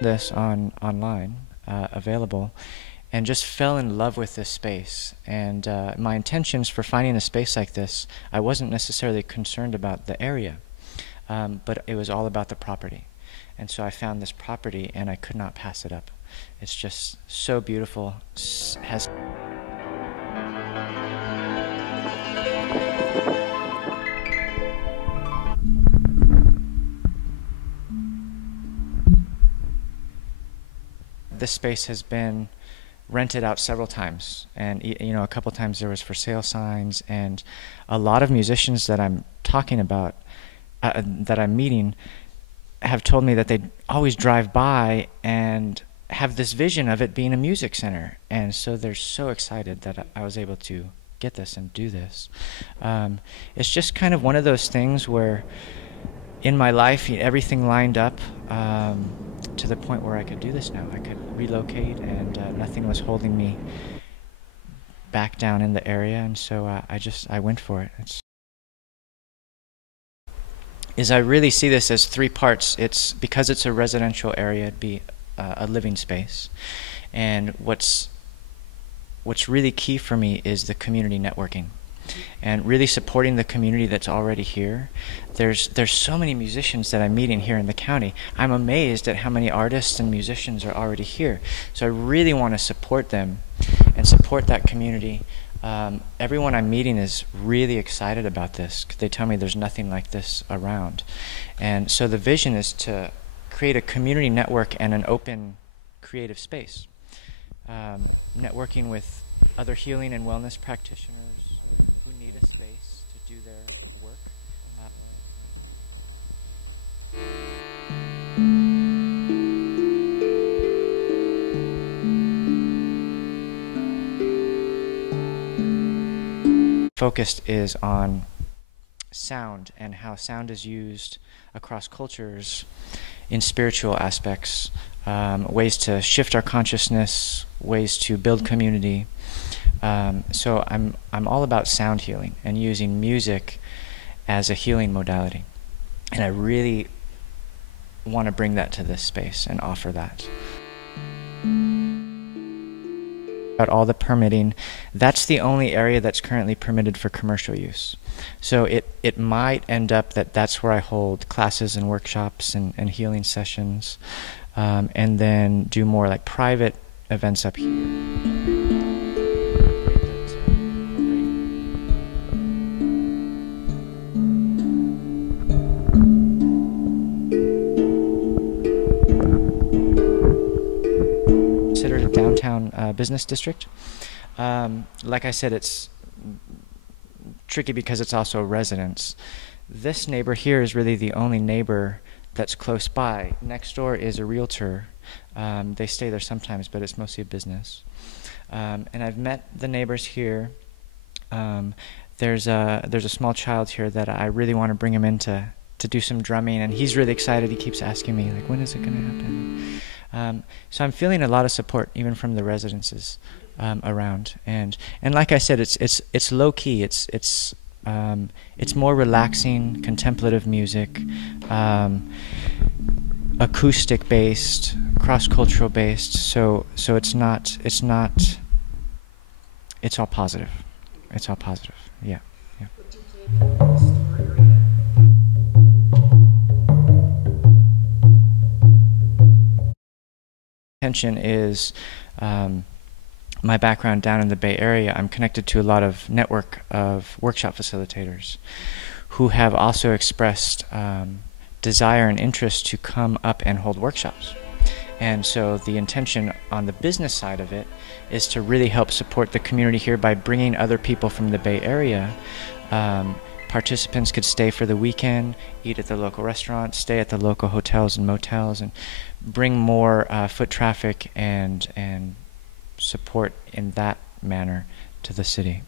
this online, available, and just fell in love with this space. And my intentions for finding a space like this, I wasn't necessarily concerned about the area, but it was all about the property. And so I found this property and I could not pass it up. It's just so beautiful. Has this space has been rented out several times, and a couple times there was for sale signs, and a lot of musicians that I'm talking about, that I'm meeting, have told me that they always drive by and have this vision of it being a music center, and so they're so excited that I was able to get this and do this. It's just kind of one of those things where in my life everything lined up to the point where I could do this now. I could relocate, and nothing was holding me back down in the area, and so I went for it. I really see this as three parts. It's because it's a residential area, it'd be a living space, and what's really key for me is the community networking and really supporting the community that's already here. There's so many musicians that I'm meeting here in the county. I'm amazed at how many artists and musicians are already here. So I really want to support them and support that community. Everyone I'm meeting is really excited about this, 'cause they tell me there's nothing like this around. And so the vision is to create a community network and an open creative space. Networking with other healing and wellness practitioners who need a space to do their work. Focused is on sound and how sound is used across cultures in spiritual aspects, ways to shift our consciousness, ways to build community. So I'm all about sound healing and using music as a healing modality, and I really want to bring that to this space and offer that. About all the permitting, that's the only area that's currently permitted for commercial use. So it might end up that that's where I hold classes and workshops and healing sessions, and then do more like private events up here. Considered a downtown business district. Like I said, it's tricky because it's also a residence. This neighbor here is really the only neighbor that's close by. Next door is a realtor. They stay there sometimes, but it's mostly a business. And I've met the neighbors here. There's a small child here that I really want to bring him in to do some drumming, and he's really excited. He keeps asking me, like, when is it going to happen? So I'm feeling a lot of support even from the residences around, and like I said, it's low key. It's more relaxing, contemplative music, acoustic based, cross cultural based. So it's all positive. It's all positive. Yeah. Intention is my background down in the Bay Area. I'm connected to a lot of network of workshop facilitators who have also expressed desire and interest to come up and hold workshops. And so the intention on the business side of it is to really help support the community here by bringing other people from the Bay Area. Participants could stay for the weekend, eat at the local restaurants, stay at the local hotels and motels, and bring more foot traffic and support in that manner to the city.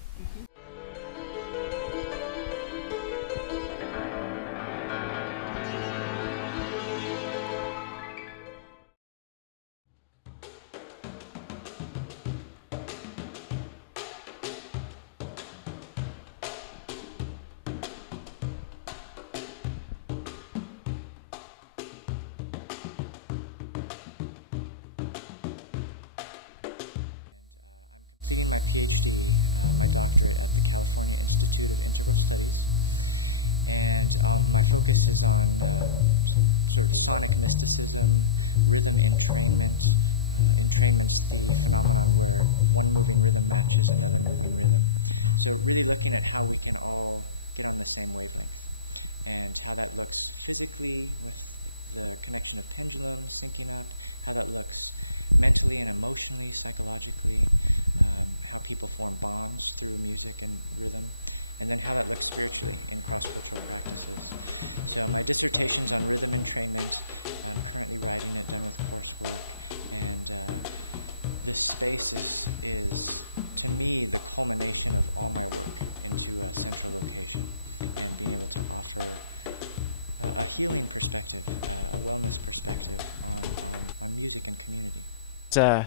Uh,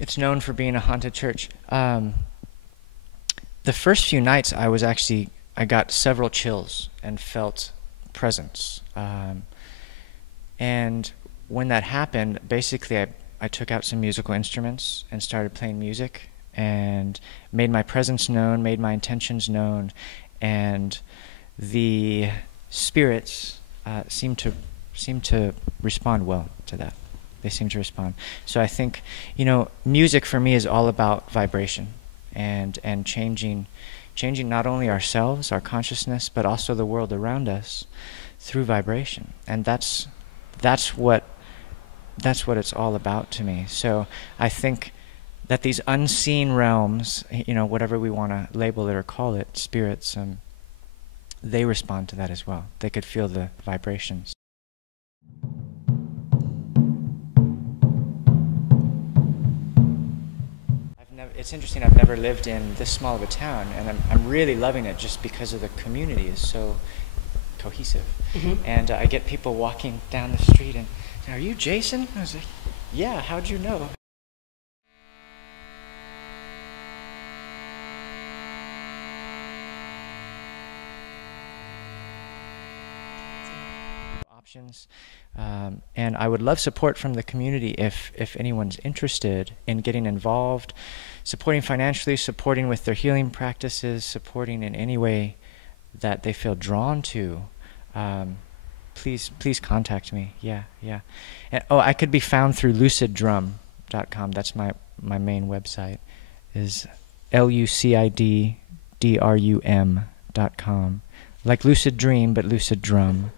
it's known for being a haunted church. The first few nights I got several chills and felt presence. And when that happened, basically I took out some musical instruments and started playing music and made my presence known, made my intentions known, and the spirits seem to respond well to that. They seem to respond. So I think, music for me is all about vibration and changing not only ourselves, our consciousness, but also the world around us through vibration. And that's what it's all about to me. So I think that these unseen realms, whatever we want to label it or call it, spirits, they respond to that as well. They could feel the vibrations. It's interesting, I've never lived in this small of a town, and I'm really loving it just because of the community is so cohesive. Mm-hmm. And I get people walking down the street and, "Are you Jason?" I was like, "Yeah, how'd you know?" Options. And I would love support from the community if anyone's interested in getting involved, supporting financially, supporting with their healing practices, supporting in any way that they feel drawn to. Please contact me. Yeah. And, I could be found through luciddrum.com. That's my main website, is luciddrum.com. Like lucid dream, but lucid drum.